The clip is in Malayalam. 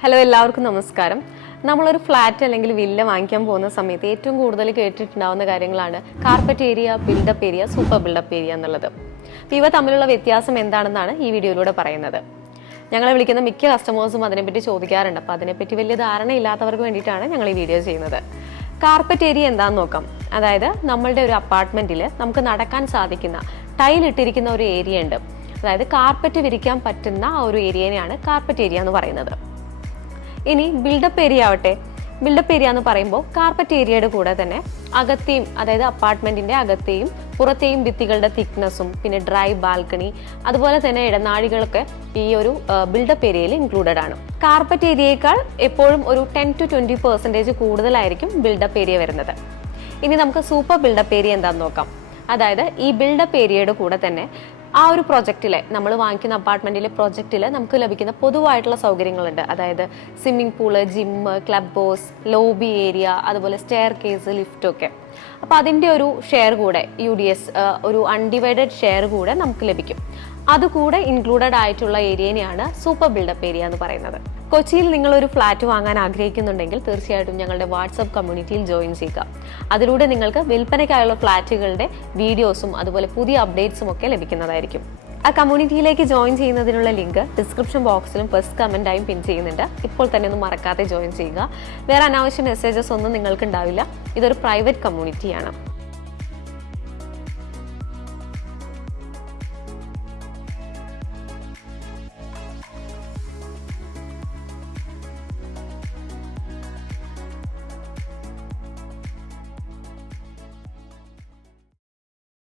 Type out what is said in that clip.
ഹലോ, എല്ലാവർക്കും നമസ്കാരം. നമ്മളൊരു ഫ്ലാറ്റ് അല്ലെങ്കിൽ വില്ല വാങ്ങിക്കാൻ പോകുന്ന സമയത്ത് ഏറ്റവും കൂടുതൽ കേട്ടിട്ടുണ്ടാവുന്ന കാര്യങ്ങളാണ് carpet area, build-up area, super build-up area എന്നുള്ളത്. ഇവ തമ്മിലുള്ള വ്യത്യാസം എന്താണെന്നാണ് ഈ വീഡിയോയിലൂടെ പറയുന്നത്. ഞങ്ങളെ വിളിക്കുന്ന മിക്ക കസ്റ്റമേഴ്സും അതിനെപ്പറ്റി ചോദിക്കാറുണ്ട്. അപ്പോൾ അതിനെപ്പറ്റി വലിയ ധാരണയില്ലാത്തവർക്ക് വേണ്ടിയിട്ടാണ് ഞങ്ങൾ ഈ വീഡിയോ ചെയ്യുന്നത്. കാർപ്പറ്റ് ഏരിയ എന്താണെന്ന് നോക്കാം. അതായത് നമ്മളുടെ ഒരു അപ്പാർട്ട്മെൻറ്റിൽ നമുക്ക് നടക്കാൻ സാധിക്കുന്ന ടൈൽ ഇട്ടിരിക്കുന്ന ഒരു ഏരിയ ഉണ്ട്. അതായത് കാർപ്പറ്റ് വിരിക്കാൻ പറ്റുന്ന ആ ഒരു ഏരിയനെയാണ് കാർപ്പറ്റ് ഏരിയ എന്ന് പറയുന്നത്. ഇനി ബിൽഡപ്പ് ഏരിയ ആവട്ടെ, ബിൽഡപ്പ് ഏരിയ എന്ന് പറയുമ്പോൾ കാർപ്പറ്റ് ഏരിയയുടെ കൂടെ തന്നെ അകത്തെയും, അതായത് അപ്പാർട്ട്മെന്റിന്റെ അകത്തെയും പുറത്തെയും ഭിത്തികളുടെ തിക്നെസ്സും പിന്നെ ഡ്രൈ ബാൽക്കണി അതുപോലെ തന്നെ ഇടനാഴികളൊക്കെ ഈ ഒരു ബിൽഡപ്പ് ഏരിയയിൽ ഇൻക്ലൂഡഡ് ആണ്. കാർപ്പറ്റ് ഏരിയയേക്കാൾ എപ്പോഴും ഒരു 10 to 20% കൂടുതലായിരിക്കും ബിൽഡപ്പ് ഏരിയ വരുന്നത്. ഇനി നമുക്ക് സൂപ്പർ ബിൽഡപ്പ് ഏരിയ എന്താണെന്ന് നോക്കാം. അതായത് ഈ ബിൽഡപ്പ് ഏരിയയുടെ കൂടെ തന്നെ ആ ഒരു പ്രൊജക്റ്റിലെ, നമ്മൾ വാങ്ങിക്കുന്ന അപ്പാർട്ട്മെന്റിലെ പ്രൊജക്റ്റിൽ നമുക്ക് ലഭിക്കുന്ന പൊതുവായിട്ടുള്ള സൗകര്യങ്ങളുണ്ട്. അതായത് swimming pool, gym, club house, lobby area, അതുപോലെ സ്റ്റെയർ കേസ്, ലിഫ്റ്റ് ഒക്കെ. അപ്പോൾ അതിൻ്റെ ഒരു ഷെയർ കൂടെ UDS, ഒരു അൺഡിവൈഡഡ് ഷെയർ കൂടെ നമുക്ക് ലഭിക്കും. അതുകൂടെ ഇൻക്ലൂഡഡ് ആയിട്ടുള്ള ഏരിയനെയാണ് സൂപ്പർ ബിൽഡപ്പ് ഏരിയ എന്ന് പറയുന്നത്. കൊച്ചിയിൽ നിങ്ങളൊരു ഫ്ലാറ്റ് വാങ്ങാൻ ആഗ്രഹിക്കുന്നുണ്ടെങ്കിൽ തീർച്ചയായിട്ടും ഞങ്ങളുടെ വാട്സപ്പ് കമ്മ്യൂണിറ്റിയിൽ ജോയിൻ ചെയ്യുക. അതിലൂടെ നിങ്ങൾക്ക് വിൽപ്പനയ്ക്കായുള്ള ഫ്ലാറ്റുകളുടെ വീഡിയോസും അതുപോലെ പുതിയ അപ്ഡേറ്റ്സും ഒക്കെ ലഭിക്കുന്നതായിരിക്കും. ആ കമ്മ്യൂണിറ്റിയിലേക്ക് ജോയിൻ ചെയ്യുന്നതിനുള്ള ലിങ്ക് ഡിസ്ക്രിപ്ഷൻ ബോക്സിലും ഫസ്റ്റ് കമൻറ്റായും പിൻ ചെയ്യുന്നുണ്ട്. ഇപ്പോൾ തന്നെ ഒന്നും മറക്കാതെ ജോയിൻ ചെയ്യുക. വേറെ അനാവശ്യ മെസ്സേജസ് ഒന്നും നിങ്ങൾക്ക് ഉണ്ടാവില്ല. ഇതൊരു പ്രൈവറ്റ് കമ്മ്യൂണിറ്റിയാണ്.